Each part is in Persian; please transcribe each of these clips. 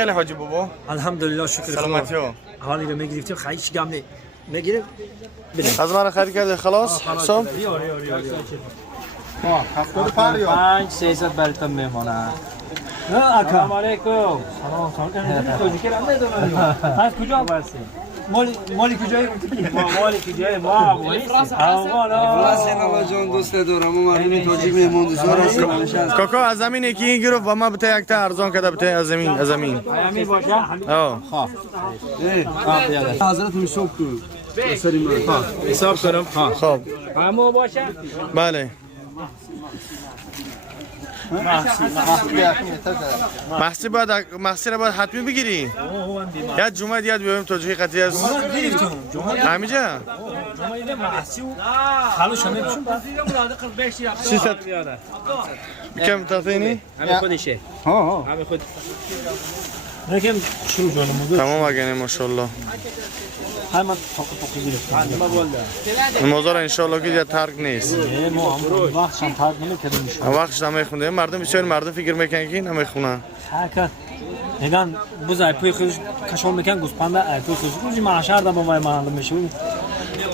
خیلی حاجی بابا الحمدلله شکر خدا. سلامتی ها. حالی رو میگرفتیم خیلی چی گم نه میگیریم. از من خرید کرده خلاص حساب. پنج 300 براتون میمونه. سلام علیکم. سلام توجیه از کجا برسی؟ مالی کجایی؟ مالی کجایی؟ ما الله جان دوست دارم ما مردم تاجیک میمون دوزار هستیم. کاکا از زمین یکی گرفت و ما بته یک تا ارزان کرده بته از زمین همین باشه؟ آه حضرت میشوب کو سری من حساب کنم. خب همو باشه؟ بله محسی را باید حتمی بگیری. یاد جمعه دیاد بیایم توجیه قطعی از همیجا جمعه محسی و خالوش همه بشون بعد 300 کم تعطینی همه خودشه. همه خود. نکم شروع جانم تمام اگه ماشاءالله های من توقع گرفتم. موضوع را انشالله که ترک نیست. ما هم وقت شام ترک نمی‌کردیم میشه. وقتش نمیخونده مردم بسیار مردم فکر میکنن که نمیخونن. حرکت نگان بزای پای خودش کشور میکن گوسپنده پای خودش روزی معاشر دا با ما معلوم میشه.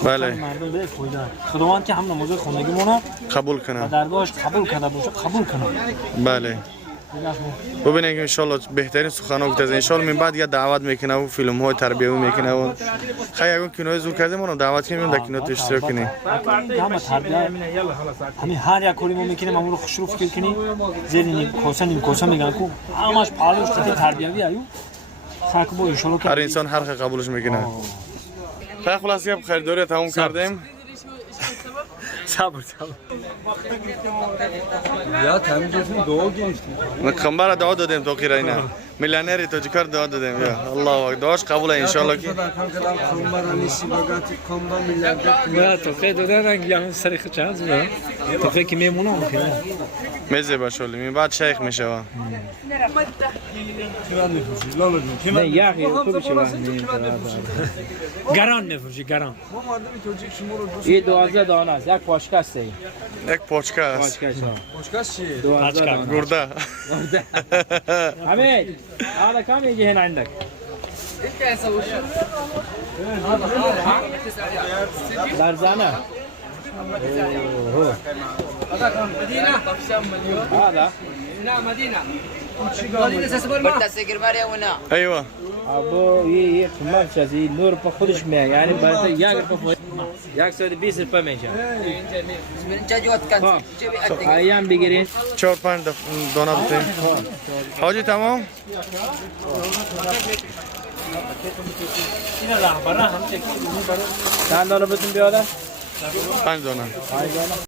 بله مردم به فایده خداوند که هم نماز خوندگی مونو قبول کنه. درگاهش قبول کنه باشه قبول کنه. بله ببینید که انشالله بهترین سخنان گفته انشالله من بعد یه دعوت میکنه و فیلم های تربیتی میکنه و خیلی اگه کینوی زو کردیم اونو دعوت کنیم در کینو اشتراک کنیم. همین هر یک کاری ما میکنیم اون رو خوش رو فکر کنیم زیرین کوسا میگن کو همش پالوش تربیتی ایو خاک با انشالله هر انسان هر قبولش میکنه. خیلی خلاصی اب خریداری تموم کردیم. صبر یا تمیزشون دعا گرفتیم. خمبر دعا دادیم تو خیره اینا میلیونری تو چیکار دعا دادیم یا الله اکبر دعاش قبول انشالله که نه تو خیلی دادن رنگ یا سری خود چند زمان تو خیلی که میمونه ممکنه میزه باشولی می بعد شیخ میشه. نه یخی خوب شما. گران میفروشی گران. این 12 دانه است. یک پاشکه است. یک پاچکه است. پشکاش چیه؟ 12 دانه. گرده. حمید هذا كم يجي هنا عندك؟ لرزانة هذا مدينة ايوه ابو ये खम्मा चीज़ नूर पर खुश में यानी बात यार पर 120 रुपए में जा ايام بگیرین 4-5 دانه بتیم. حاجی تمام این رهبره هم چکی چند دانه بتون بیاره 5 دانه